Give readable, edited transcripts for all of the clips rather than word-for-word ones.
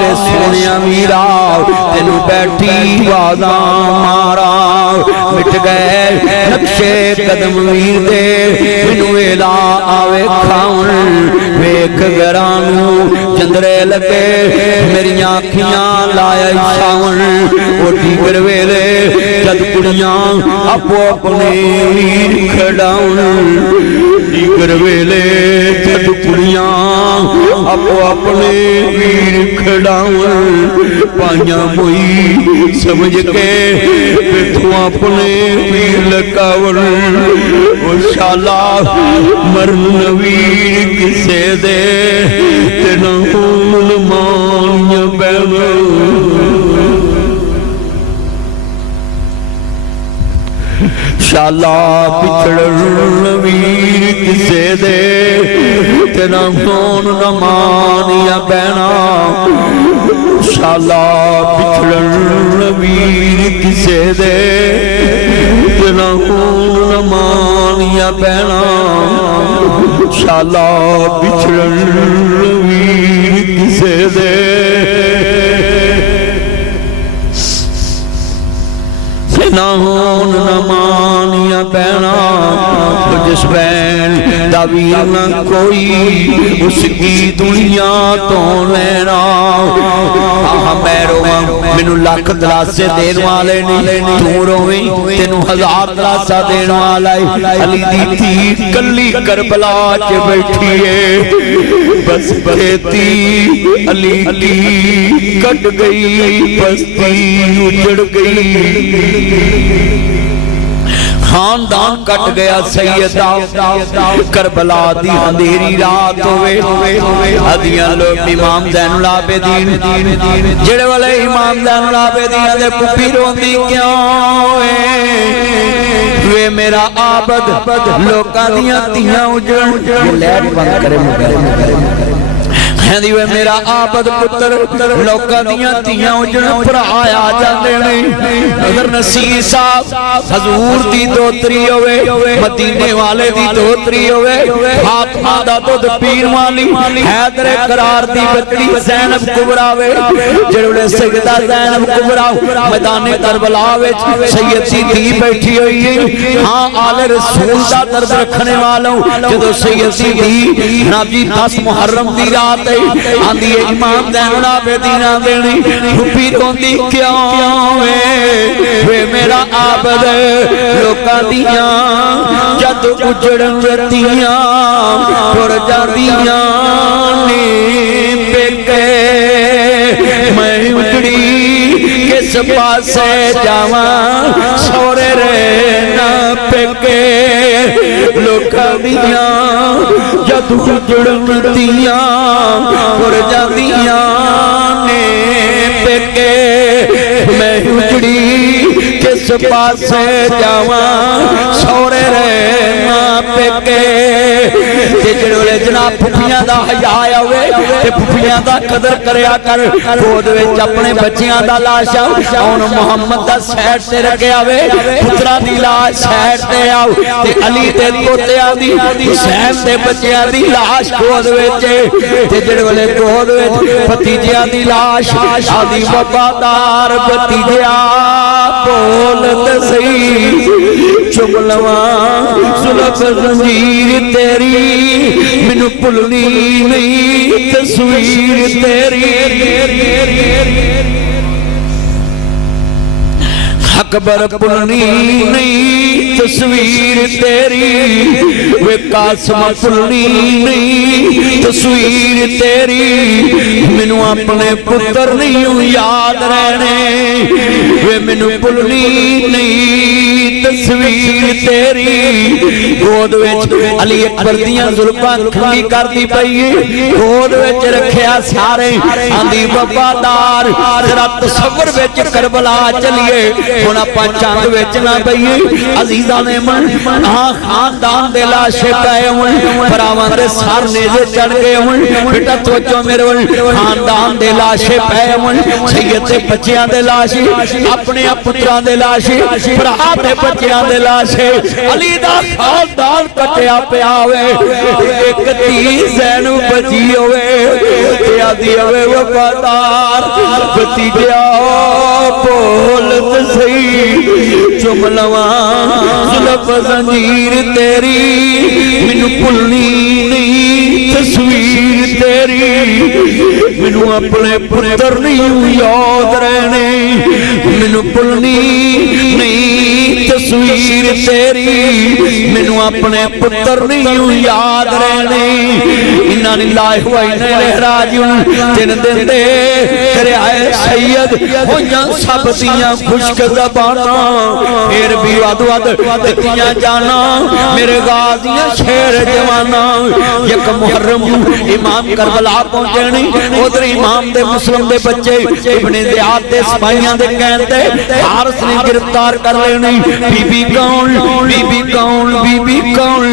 मेरे सोने मीरा तेनू बैठी वादा मारा मिट गए नक्शे कदम वीर दे मैनू वेला आवे खाउन वेख गरानू चंदरे लगे मेरिया अखियां लाया छावन ओ डीगर वेले जद कुड़ियां आपो अपने वीर खड़ाउन डीगर वेले जद कुड़ियां आपो अपने वीर खड़ाउन पाइया मोई समझ के पिछों अपने वीर लकावन शाला मरन वीर किसे दे तेना खून मानिया बैन शाला पिछड़न वीर किसे दे तेना खून न मानिया बैना शाला पिछड़न वीर किसे दे तेना खून न मानिया बैना शाला पिछड़न वीर किसे दे ना होन न मानिया पैना जिस बैन दा वीर न कोई उसकी दुनिया तो लेना मैं रोवां मैनू लख दलासे देन वाले नहीं तू रोवी तेनू हजार दलासा देन वाला अली दी थी कली करबला च बैठी है बस खेती अली की कट गई बस्ती उजड़ गई खानदान कट गया सैयदा करबला दी अंधेरी रात होवे हदियां लोग इमाम ज़ैनुल आबिदीन जेड़े वाले इमाम ज़ैनुल आबिदीन दे पुप्पी रोंदी क्यों वे मेरा आबद लोकां दियां तियां उजड़न लैट बंद करे कहंदी वे मेरा आबद पुत्र लोकां दियां तियां उजड़न भरा आ जांदे ने अगर नसीर साहब हजूर दी दोतरी होवे मदीने वाले दी दोतरी होवे फातिमा दा दुध पीर वाली हैदर करार दी बच्ची ज़ैनब कुबरा वे जेड़े सैयदा ज़ैनब कुबरा मैदाने करबला विच सैयद दी धी बैठी हुई है हां आले रसूल दा दर्द रखने वालों जदों सैयद दी धी नाजी 10 मुहर्रम दी रात आंदी है इमाम ज़ैनुल आबिदीन देनी पुप्पी रोंदी क्यों वे मेरा आबद लोकां दियां जद उजड़न रतियां टुर जांदियां ने पेके मैं उजड़ी किस पासे जावां सौरे रे ना पेके लोकां दियां जद उजड़न रतियां टुर जांदियां ने पेके मैं उजड़ी किस पासे जावां सौरे रे ना पेके जेड़े जनाब फुफियां दा हया आवे ते फुफियां दा कदर करया कर गोद विच अपने बच्चियां दा लाश हुण मुहम्मद दा साइड ते रखे आवे पुत्रा दी लाश साइड ते आओ ते अली ते पोतियां दी हुसैन ते बच्चियां दी लाश गोद विच ते जेड़े वेले गोद विच भतीजियां दी लाश आदी वफादार भतीजिया बोल ते सही चुप लवा सुलभ जंजीर तेरी मैनू भुलनी नहीं तस्वीर तेरी अकबर भुलनी नहीं तस्वीर तेरी वे कासम भुलनी नहीं तस्वीर तेरी मैनू अपने पुत्र नहीं याद रहने वे मैनू भुलनी नहीं तस्वीर तेरी गोद विच अली अकबर दियां जुल्फां खली करदी पई गोद विच रखिया सारे आंदी वफादार जरा तसव्वुर विच करबला चलिए हुण आपां चंद विच ना पईए अजीज़ां ने मन खानदान दे लाशे पए हुण भरावां दे सर नेज़े चढ़ गए हुण बेटा सोचो मेरे वल खानदान दे लाशे पए हुण सैयद दे बच्चियां दे लाश अपने पुत्रां दे लाश भरा दे बच्चों दे लाशे अली दा खानदान कटिया पिया वे एक धी जैनू बची होवे आदि होवे वफादार भतीजा बोल ते सही चुम लवा जुल्फ जंजीर तेरी मैनू भुलनी नहीं तस्वीर तेरी मैनू अपने पुत्र नहीं याद रहने मैनू भुलनी नहीं तस्वीर तेरी मैनू अपने पुत्र नहीं याद रहने इन्ना लिल्लाहि व इन्ना इलैहि राजिऊन दिन दिन दे तेरे आए सैयद होइयां सब दियां खुश्क ज़बाना फिर भी वध वध दित्तियां जाना मेरे गाज़ियां शेर जवाना एक मुहर्रम इमाम करबला पहुंचे नहीं उधर इमाम दे मुस्लिम दे बच्चे इब्ने ज़ियाद दे सिपाहियां दे कहते हारिस ने गिरफ्तार कर लेनी बीबी कौन बीबी कौन बीबी कौन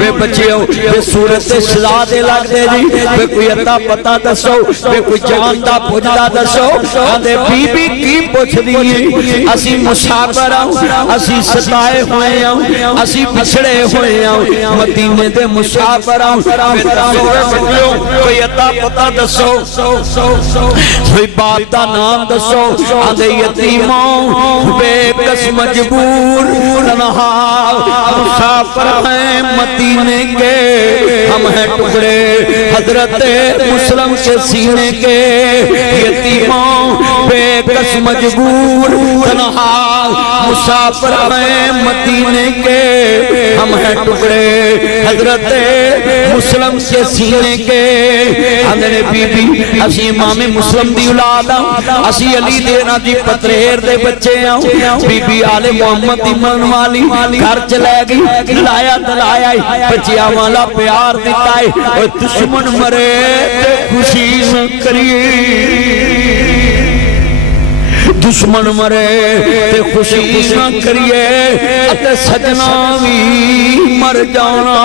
वे बच्चियों वे सूरत से शहजादे लगदे जी वे कोई अता पता दसो वे कोई जानदा पुछदा दसो आंदे बीबी की पुछदी है असी मुसाफिर आ असी सताए हुए आ असी पिछड़े हुए आ मदीने दे मुसाफिर आ कोई अता पता दसो कोई बात दा नाम दसो आंदे यतीमों बेकस मजबूर तन्हा मुसाफिर हैं मदीने के हम हैं टुकड़े हजरत मुस्लिम के सीने के यतीमों बेकस मजबूर तन्हा मुसाफिर हैं मदीने के हम हैं टुकड़े हजरत मुस्लिम के सीने के अंदर बीबी असी इमाम मुस्लिम दी औलाद आ असी अली दे ना दी पतरेर दे बच्चे आ बीबी आले मोहम्मद दी मन वाली घर चले गई लाया दलाया बच्चियां वाला प्यार दिता है और दुश्मन मरे ते खुशी न करिए दुश्मन मरे ते खुशी न करिए अते सजना भी मर जाना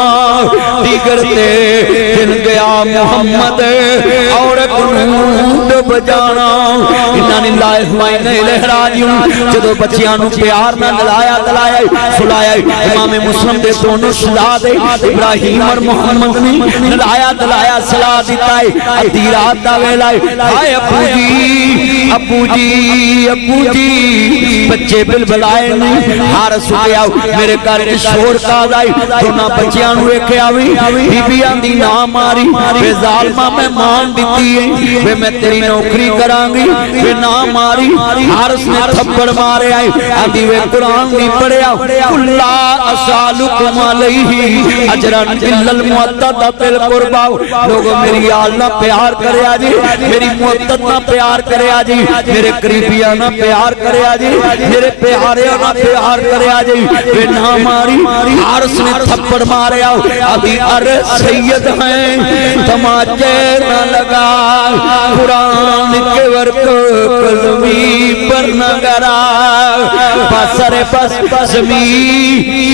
बिगड़ते दिन गया मोहम्मद और डूब जाना इन्ना लिल्लाहि व इन्ना इलैहि राजिऊन जदों बच्चियां नूं प्यार नाल दलाया दलाया सुलाया इमाम मुस्लिम दे दोनों शहजादे इब्राहिम और मोहम्मद ने दलाया दलाया सलाह दिता है अद्धी रात दा वेला हाय अब्बू जी अब्बू जी बच्चे बिलबलाए नहीं हार सुटिया मेरे घर शोर का आई दोनों बच्चियां नूं वेखिया बीबी आंदी ना मारी वे जालमा मैं मान दिती है वे मैं तेरी नौकरी करांगी वे ना मारी हारिस ने थप्पड़ मारे आई आंदी वे कुरान नहीं पढ़िया कुल्ला असालुकुम अलैहि अजरन बिल मुअत्तद बिल कुर्बा लोगों मेरी आल ना प्यार करया जी मेरी मुअत्तद ना प्यार करया जी मेरे करीबिया ना प्यार करया जी मेरे प्यारे ना प्यार करया जी वे ना मारी हारिस ने थप्पड़ मारया आदि अरे सैयद हैं तमाचे न लगा कुरान के वर्क कलमी पर न गरा बसरे बस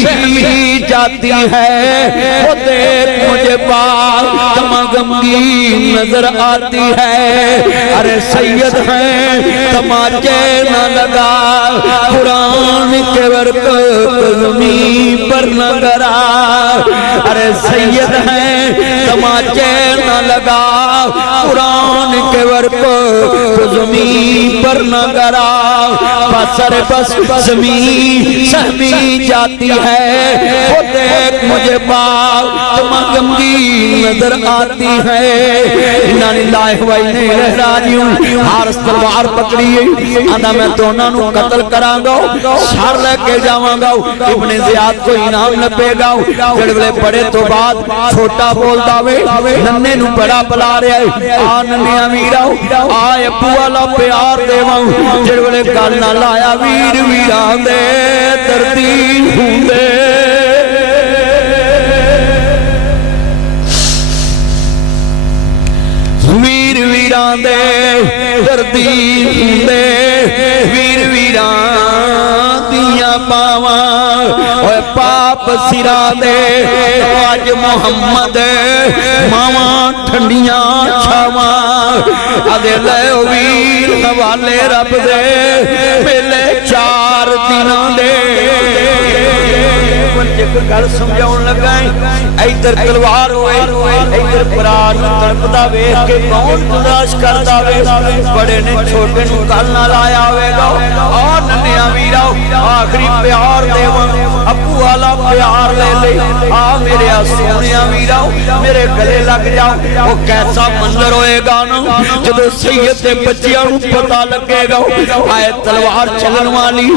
सहमी जाती है वो देख मुझे बात तमगमगी नजर आती है अरे सैयद हैं तमाचे न लगा कुरान के वर्क कलमी पर न गरा अरे सैयद हैं तमाचे न लगा कुरान के वर्क जमीन पर न गरा बसर बस जमीन सहमी जाती है वो देख मुझे बात मगमगी नजर आती है इन्ना लिल्लाहि व इन्ना इलैहि राजिऊन हारिस तलवार पकड़ी आंदा मैं दोनों नूं कत्ल करांगा सर लेके जावांगा इब्ने ज़ियाद को इनाम लपेगा जेड़े वेले बड़े तो बाद छोटा बोलदा वे नन्ने नूं बड़ा बुला रहा है आ नन्निया वीरा आ अब्बू वाला प्यार देवां जेड़े वेले गल ना लाया वीर वीरां दे दर्दी हुंदे वीर वीरां दे दर्दी हुंदे वीर वीरां दियां पावां ओए पाप सिरा दे अज मोहम्मद मावा ठंडियां छावां आदे ले वीर हवाले रब दे मेले 4 दिनां दे एक गल समझाउण लगा इधर तलवार होए इधर प्राण तड़पदा वेख के कौन बर्दाश्त करदा वे बड़े ने छोटे नूं गल ना लाया होवेगा और नन्या वीरा आखिरी प्यार देवां अप्पू वाला प्यार ले ले आ मेरे सोनिया वीरा मेरे गले लग जाओ वो कैसा मंजर होएगा ना जदों सैयद दे बच्चियां नूं पता लगेगा आए तलवार चलन वाली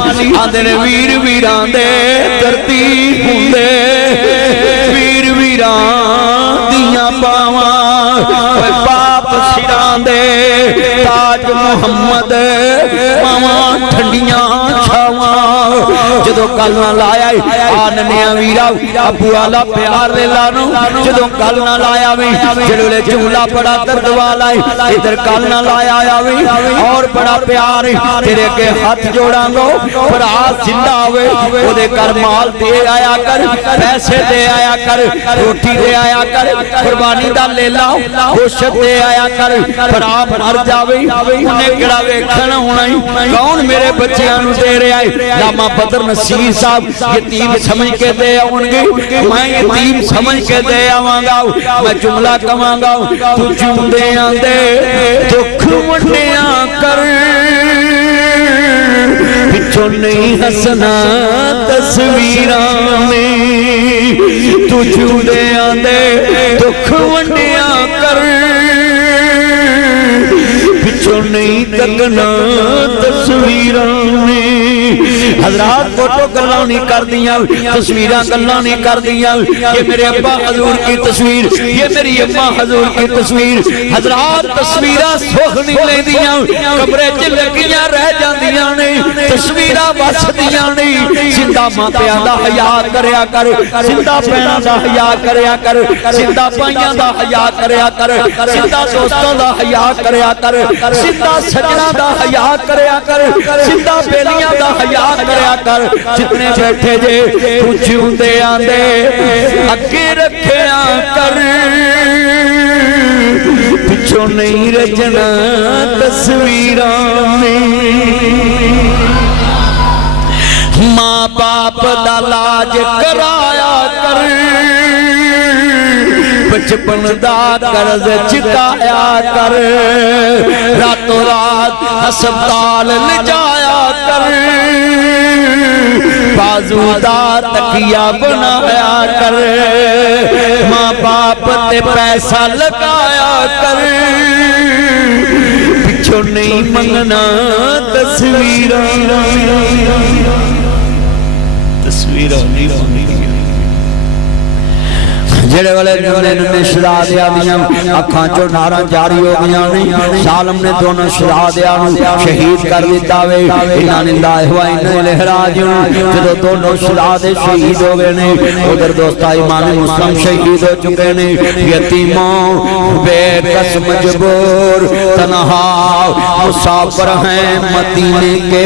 आंदे ने वीर वीरां दे धरती हुंदे वीर वीरां दियां बावां बाप सिरां दे ताज मुहम्मद मावां ठंडियां छावां जदों गल ना लाया आ नन्या वीरा अबू वाला प्यार ले लानू जदों गल ना लाया वे जेड़े जुमला बड़ा दर्द वाला है इधर गल ना लाया आवे और बड़ा प्यार तेरे के हाथ जोड़ांगो भरा जिंदा होवे ओदे घर माल दे आया कर पैसे दे आया कर रोटी दे आया कर कुर्बानी दा ले ला गोश्त दे आया कर भरा मर जावे उन्हें केड़ा वेखण होना कौन मेरे बच्चियां नु दे रहा है लामा बदर नसीर साहब यतीम समझ के दे आउणगे मैं यतीम समझ के दे आवांगा मैं जुमला कवांगा तू जिंदे आंदे दुख वंडिया कर पिछों नहीं हसना तस्वीरां में तू जिंदे आंदे दुख वंडिया कर पिछों नहीं तकना तस्वीरां में हजरात फोटो गल्लां नहीं कर दियां तस्वीरां गल्लां नहीं कर दियां ये मेरे अब्बा हजूर की तस्वीर ये मेरी अम्मा हजूर की तस्वीर हजरात तस्वीरां सुख नहीं लेंदियां कमरे च लगियां रह जांदियां ने तस्वीरां वसदियां नहीं जिंदा मापियां दा हया करया कर जिंदा भैणां दा हया करया कर जिंदा भाइयां दा हया करया कर जिंदा दोस्तां दा हया करया कर जिंदा सजना दा हया करया कर जिंदा बेलियां दा हया करया कर जितने बैठे जे तू जिउंदे आंदे अगे रखिया कर पिछों नहीं रजना तस्वीरां में मां बाप दा लाज कराया कर बचपन दा कर्ज चुकाया कर रातों रात अस्पताल ले जाया कर बाजूदा तकिया बनाया कर मां बाप ते पैसा लगाया कर पिछों नहीं मंगना तस्वीरां नहीं मंगनी जेड़े वाले ने शहजादियां दियां अखां चों नारा जारी हो गईयां ने सालम ने दोनों शहजादियां नूं शहीद कर दिता वे इन्ना लिल्लाहि व इन्ना इलैहि राजिऊन जदों दोनों शहजादे शहीद हो गए ने उधर दोस्ता इमाम मुस्लिम शहीद हो चुके ने यतीमों बेकस मजबूर तन्हा मुसाफिर हैं मदीने के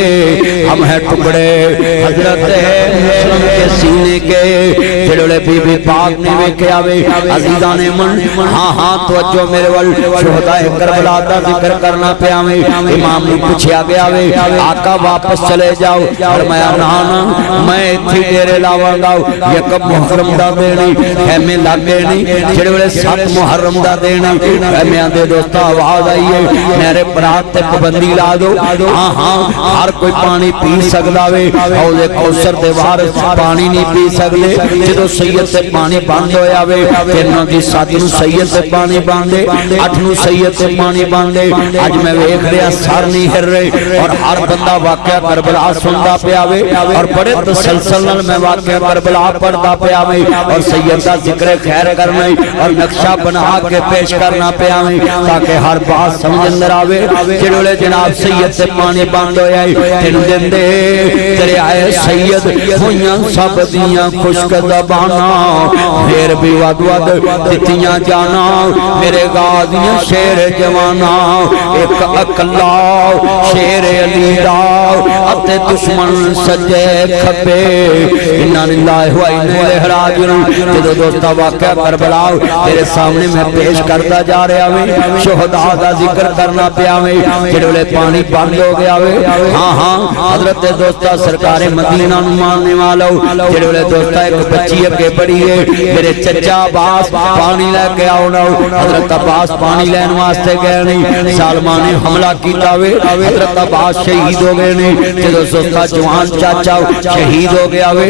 हम हैं टुकड़े हजरत मुस्लिम के सीने के जेड़े बीबी पाक ने वेखे अजीजा ने मन हाँ हाँ तवज्जो मेरे वल शुहदाए करबला दा जिक्र करना पिया वे इमाम ने पूछया गया वे आका वापस चले जाओ फरमाया ना ना मैं इत्थे डेरे लावांगा एक मुहर्रम दा देनी खेमे लागे नहीं जेड़े वेले 7 मुहर्रम दा देना खेमियां दे दोस्ता आवाज आई है मेरे बरात ते पाबंदी ला दो हाँ हाँ हर कोई पानी पी सकदा वे औले कौसर दे वारिस पानी नहीं पी सकदे जदों सैयद ते पानी बंद होया वे तेनों की 7 नूं सैयद ते पानी बांधे 8 नूं सैयद ते पानी बांधे अज मैं वेख रहा सर नहीं हिल रहे और हर बंदा वाकया करबला सुनदा पिया वे और बड़े तसलसल नाल मैं वाकया करबला पढ़दा पिया वे और सैयद दा जिक्र खैर करना और नक्शा बना के पेश करना पिया वे ताकि हर बात समझ अंदर आवे जेड़े जनाब सैयद ते पानी बंद होया तेन देंदे दरियाए सैयद होइयां सब दियां खुश्क ज़बानां फिर भी वद वद दित्तियां जाना मेरे गाजियां शेर जवाना एक अकला शेर अली दा अते दुश्मन सज्जे खब्बे इन्ना लिल्लाहि व इन्ना इलैहि राजिऊन जदों दोस्ता वाक़या करबला तेरे सामने मैं पेश करता जा रहा वे शुहदा दा जिक्र करना पिया वे जेड़े पानी बंद हो गया वे हाँ हाँ हजरत दोस्ता सरकारे मदीना नु मानने वालों जेड़े दोस्ता एक बच्ची अगे बड़ी है मेरे चचा अब्बास पानी लेके आओ हजरत अब्बास पानी लैन वास्ते गए नहीं सालमा ने हमला किया वे हजरत अब्बास शहीद हो गए ने जो दोस्ता जवान चाचा शहीद हो गया वे।